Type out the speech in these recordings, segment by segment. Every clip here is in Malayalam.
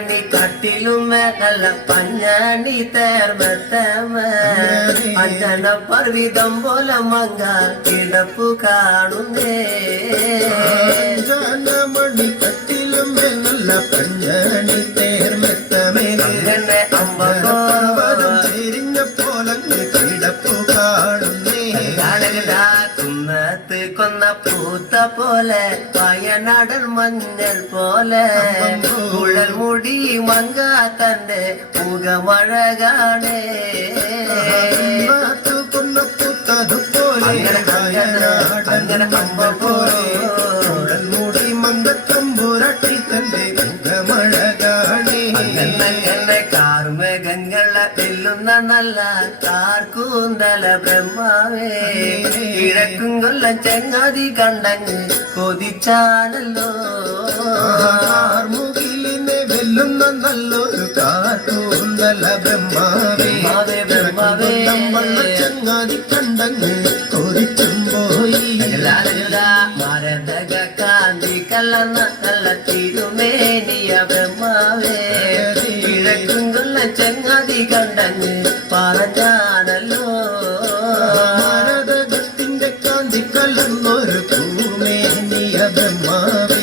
മണി കട്ടിലുമേ നല്ല പഞ്ഞാണി തേർമത്തമ അഞ്ജന പർവിതം പോലെ മങ്ക കിടപ്പു കാണുന്നേ മണി കട്ടിലുമേ നല്ല പഞ്ഞാണി തേർമത്തമേ അമ്പതും ചെരിഞ്ഞ പോലങ്ങ് കിടപ്പു കാണുന്നേ കുന്നത്ത് കൊന്ന പൂത്ത പോലെ വയനാടൻ മഞ്ഞൾ പോലെ കുഴൽ മുടി മങ്ക തന്റെ മുഖമഴ കാണേ കൊന്ന പൂത്തതുപോലെ അങ്ങനെ അമ്പ പോലെ കുഴൽ മുടി മങ്കത്തമ്പുരട്ടി തന്റെ മുഖമഴ കാണേ കാർമേഘങ്ങളെ വെല്ലുന്ന നല്ല കാർക്കൂന്തല ബ്രഹ്മാവേ കിഴക്കും കൊല്ലം ചെങ്ങാതി കണ്ടങ്ങ് കൊതിച്ചാണല്ലോ മുകിലിനെ വെല്ലുന്ന നല്ലൊരു കാർക്കൂന്തല ബ്രഹ്മാവേ ബ്രഹ്മാവേ ചെങ്ങാതി കണ്ടങ്ങ് കൊതിച്ചും പോയി മരതക കാന്തി കലർന്ന നല്ല തിരുമേനിയ ബ്രഹ്മാവേ കിഴക്കും കൊല്ലം ചെങ്ങാതി കണ്ടങ്ങ് പറഞ്ഞാണല്ലോ ഭാരതത്തിന്റെ കാന്തി കലർന്നൊരു പൂമേനിയ ബ്രഹ്മാവേ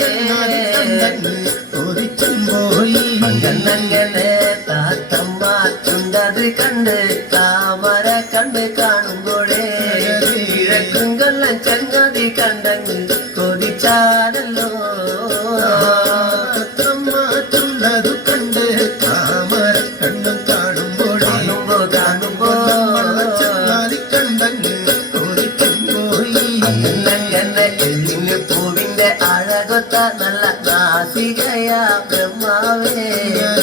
ചെങ്ങാതി കണ്ടങ്ങ് കൊതിച്ചും പോയി അങ്ങനെ താത്തമ്മ ചുണ്ടത് കണ്ട് താമര കണ്ട് കാണുമ്പോഴേ കിഴക്കും കൊല്ലം ചെങ്ങാതി കണ്ടങ്ങ് കൊതിച്ചാണല്ലോ ചുണ്ടതു കണ്ട് താമര കണ്ണും കാണുമ്പോഴേ ചെങ്ങാതി കണ്ടങ്ങ് കൊതിച്ചും പോയി എല്ലിന് പൂവിന്റെ അഴകൊത്ത നല്ല നാസികയാ ബ്രഹ്മാവേ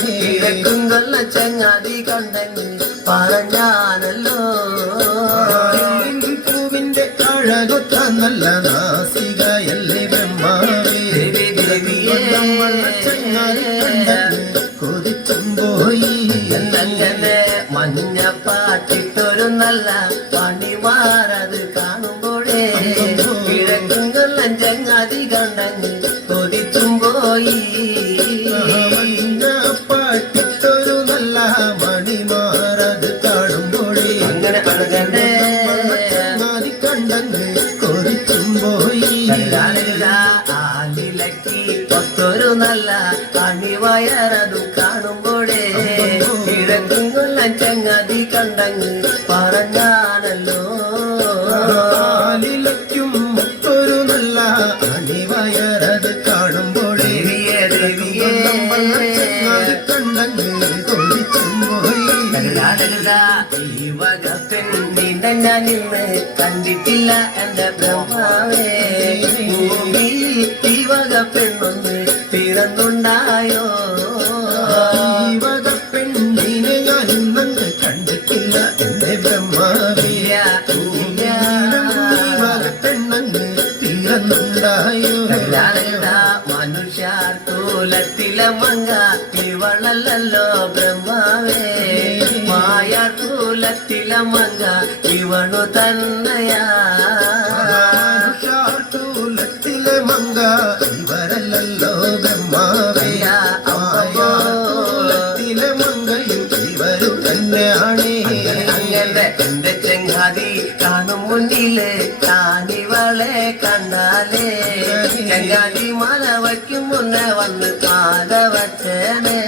കിഴക്കും കൊല്ലം ചെങ്ങാതി കണ്ടങ്ങ് പറഞ്ഞാണല്ലോ പൂവിന്റെ അഴകൊത്ത നല്ല നാസികയല്ലേ ബ്രഹ്മാവേ ചെങ്ങാതി കണ്ടങ്ങ് കൊതിച്ചും പോയി അങ്ങനെ മഞ്ഞപ്പാട്ടിട്ടൊരു നല്ല പണിമാറത് കാണുമ്പോഴേ കിഴക്കും കൊല്ലം ചെങ്ങാതി കണ്ടങ്ങ് കൊതിച്ചും പോയി പാട്ടിട്ടൊരു നല്ല മണിമാറത് കാണുമ്പോഴേ അങ്ങനെ അഴകണ്ടേ ചെങ്ങാതി കണ്ടങ്ങ് കൊതിച്ചും പോയി ആലിലക്കി ഒത്തൊരു നല്ല കണിവയറതു കാണുമ്പോഴേ കിഴക്കും കൊല്ലം ചെങ്ങാതി കണ്ടങ്ങ് പറഞ്ഞാണല്ലോ ആലിലയ്ക്കും ഒരു നല്ല അണിവയറത് കാണുമ്പോഴേ ചെങ്ങാതി കണ്ടങ്ങ് കൊതിച്ചും പോയി ഈ വക പെണ്ണിന്റെ ഞാൻ ഇന്ന് കണ്ടിട്ടില്ല എന്റെ ബ്രഹ്മാവേ ഭൂമിയിൽ ഈ വക പെണ്ണൊന്ന് പിറന്നുണ്ടായോ ഈ വക പെണ്ണിനെ ഞാൻ ഇന്നങ്ങ് കണ്ടിട്ടില്ല എന്റെ ബ്രഹ്മാവേ പെണ്ണങ്ങ് തീർന്നുണ്ടായോ മനുഷ്യർ തൂലത്തിലെ മങ്ക ഇവളല്ലോ ബ്രഹ്മാവേ മായ തൂലത്തിലെ മങ്ക ഇവണു തന്നെയാ തൂലത്തിലെ മങ്ക ഇവരല്ലോ ബ്രഹ്മാവേ തൂലത്തിലെ മങ്കയും ഇവരു തന്നെയാണേ അങ്ങനെ എന്റെ ചെങ്ങാതി കാണും മുന്നില് താനിവളെ കണ്ടാലേ ചെങ്ങാതി മല വയ്ക്കും മുന്നേ വന്ന് പാത വച്ചേനേ